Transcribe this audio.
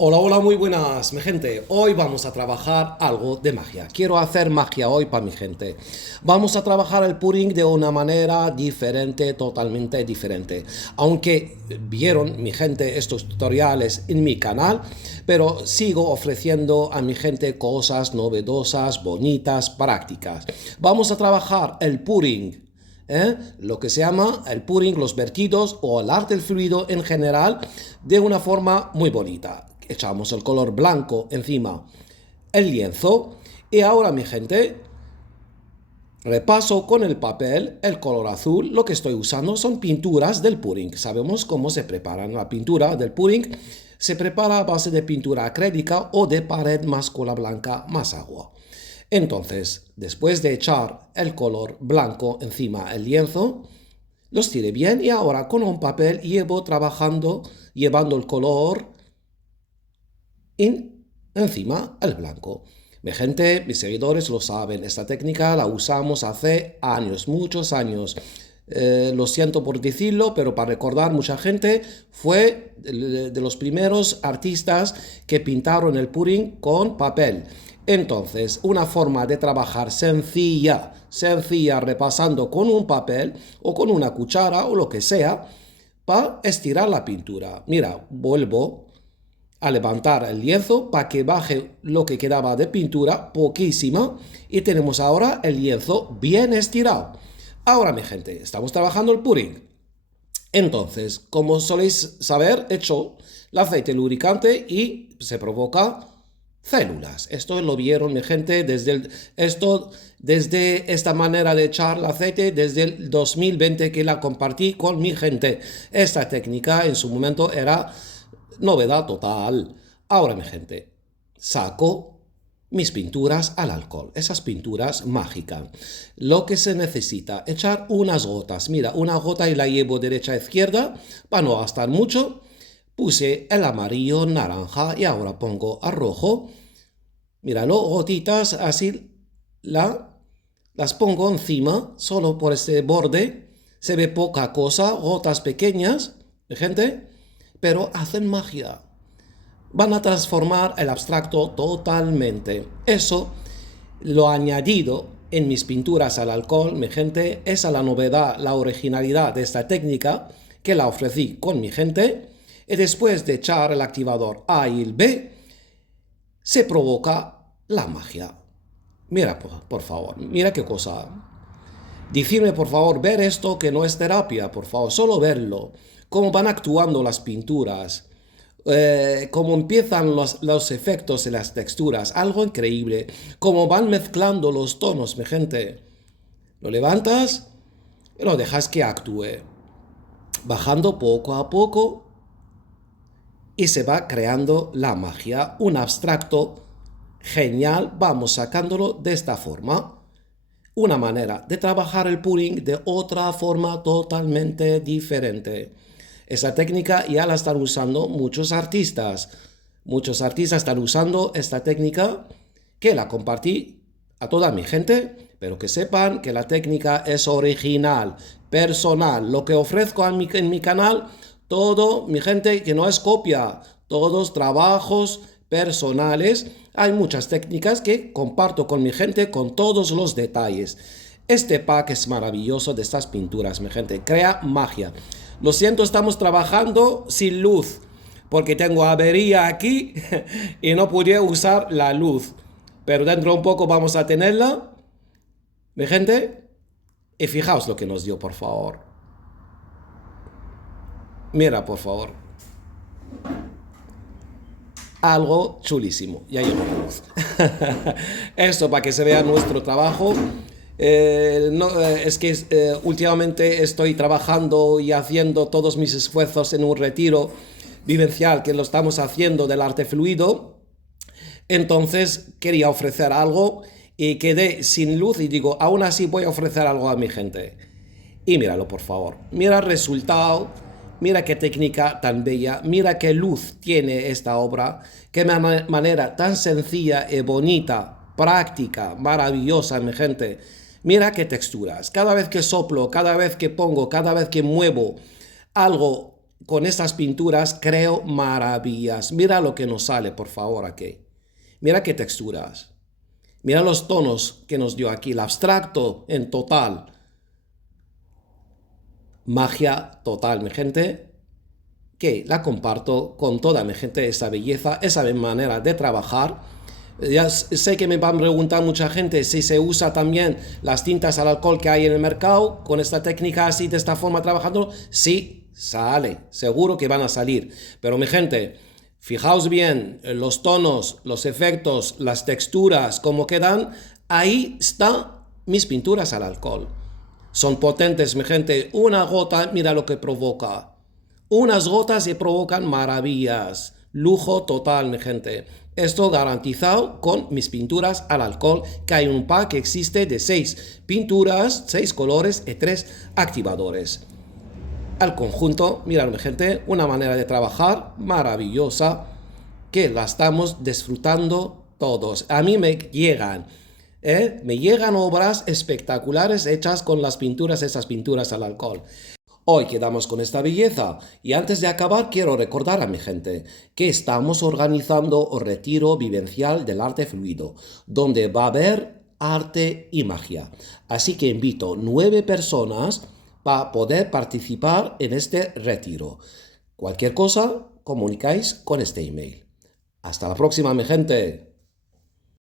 Hola, hola, muy buenas, mi gente. Hoy vamos a trabajar algo de magia. Quiero hacer magia hoy para mi gente. Vamos a trabajar el pudding de una manera diferente, totalmente diferente. Aunque vieron mi gente estos tutoriales en mi canal, pero sigo ofreciendo a mi gente cosas novedosas, bonitas, prácticas. Vamos a trabajar el pudding, lo que se llama el pudding, los vertidos o el arte del fluido en general, de una forma muy bonita. Echamos el color blanco encima el lienzo y ahora, mi gente, repaso con el papel el color azul. Lo que estoy usando son pinturas del pudding. Sabemos cómo se prepara la pintura del pudding. Se prepara a base de pintura acrílica o de pared más cola blanca más agua. Entonces, después de echar el color blanco encima el lienzo, los tiré bien y ahora con un papel llevando el color encima el blanco. Mi gente, mis seguidores lo saben, esta técnica la usamos hace años, muchos años. Lo siento por decirlo, pero para recordar, mucha gente fue de los primeros artistas que pintaron el pudding con papel. Entonces, una forma de trabajar sencilla, repasando con un papel o con una cuchara o lo que sea, para estirar la pintura. Mira, vuelvo a levantar el lienzo para que baje lo que quedaba de pintura, poquísima, y tenemos ahora el lienzo bien estirado. Ahora, mi gente, estamos trabajando el pudding. Entonces, como soléis saber, echo el aceite lubricante y se provoca células. Esto lo vieron, mi gente, desde esta manera de echar el aceite, desde el 2020 que la compartí con mi gente. Esta técnica en su momento era novedad total. Ahora, mi gente, saco mis pinturas al alcohol, esas pinturas mágicas. Lo que se necesita, echar unas gotas. Mira, una gota y la llevo derecha a izquierda para no gastar mucho. Puse el amarillo, naranja y ahora pongo a rojo. Míralo, gotitas así, las pongo encima, solo por este borde. Se ve poca cosa, gotas pequeñas, gente, pero hacen magia. Van a transformar el abstracto totalmente. Eso lo añadido en mis pinturas al alcohol, mi gente, esa es la novedad, la originalidad de esta técnica que la ofrecí con mi gente. Y después de echar el activador A y el B, se provoca la magia. Mira, por favor, mira qué cosa. Decidme, por favor, ver esto que no es terapia, por favor, solo verlo. Cómo van actuando las pinturas, cómo empiezan los efectos y las texturas, algo increíble. Cómo van mezclando los tonos, mi gente. Lo levantas y lo dejas que actúe, bajando poco a poco y se va creando la magia, un abstracto genial. Vamos sacándolo de esta forma. Una manera de trabajar el pudding de otra forma totalmente diferente. Esa técnica ya la están usando muchos artistas. Muchos artistas están usando esta técnica que la compartí a toda mi gente, pero que sepan que la técnica es original, personal. Lo que ofrezco en mi canal, todo, mi gente, que no es copia, todos trabajos personales. Hay muchas técnicas que comparto con mi gente con todos los detalles. Este pack es maravilloso de estas pinturas, mi gente. Crea magia. Lo siento, estamos trabajando sin luz, porque tengo avería aquí y no pude usar la luz. Pero dentro de un poco vamos a tenerla, mi gente. Y fijaos lo que nos dio, por favor. Mira, por favor. Algo chulísimo. Ya llegó la luz. Esto para que se vea nuestro trabajo. Es que últimamente estoy trabajando y haciendo todos mis esfuerzos en un retiro vivencial que lo estamos haciendo del arte fluido. Entonces quería ofrecer algo y quedé sin luz y digo, aún así voy a ofrecer algo a mi gente. Y míralo, por favor. Mira el resultado. Mira qué técnica tan bella. Mira qué luz tiene esta obra. Qué manera tan sencilla y bonita, práctica, maravillosa, mi gente. Mira qué texturas. Cada vez que soplo, cada vez que pongo, cada vez que muevo algo con estas pinturas creo maravillas. Mira lo que nos sale, por favor, aquí. Mira qué texturas. Mira los tonos que nos dio aquí. El abstracto en total. Magia total, mi gente. Que la comparto con toda mi gente, esa belleza, esa manera de trabajar. Ya sé que me van a preguntar mucha gente si se usa también las tintas al alcohol que hay en el mercado con esta técnica así, de esta forma trabajando. Sí, sale, seguro que van a salir. Pero mi gente, fijaos bien los tonos, los efectos, las texturas, cómo quedan. Ahí están mis pinturas al alcohol. Son potentes, mi gente. Una gota, mira lo que provoca. Unas gotas y provocan maravillas. Lujo total, mi gente. Esto garantizado con mis pinturas al alcohol, que hay un pack que existe de 6 pinturas, 6 colores y 3 activadores. Al conjunto, mirad, mi gente, una manera de trabajar maravillosa que la estamos disfrutando todos. A mí me llegan obras espectaculares hechas con las pinturas, esas pinturas al alcohol. Hoy quedamos con esta belleza y antes de acabar quiero recordar a mi gente que estamos organizando un retiro vivencial del arte fluido, donde va a haber arte y magia. Así que invito 9 personas para poder participar en este retiro. Cualquier cosa, comunicáis con este email. Hasta la próxima, mi gente.